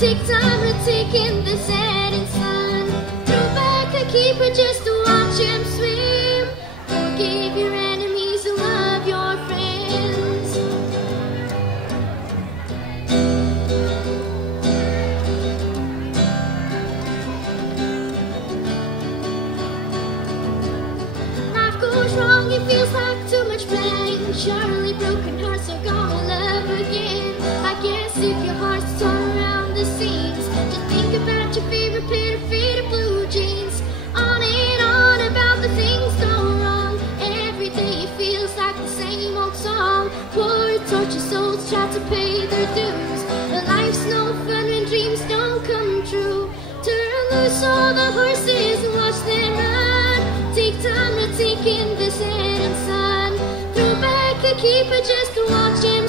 Take time to take in the setting sun. Throw back a keeper just to watch him swim. Forgive your enemies and love your friends. Life goes wrong, it feels like too much pain. Surely broken hearts are gonna love again. I guess if your heart's torn around the seams, just think about your favorite pair of faded blue jeans. On and on about the things gone wrong. Every day it feels like the same old song. Poor tortured souls try to pay their dues, but life's no fun when dreams don't come true. Turn loose all the horses and watch them run. Take time to take in the setting sun. Throw back a keeper just to watch him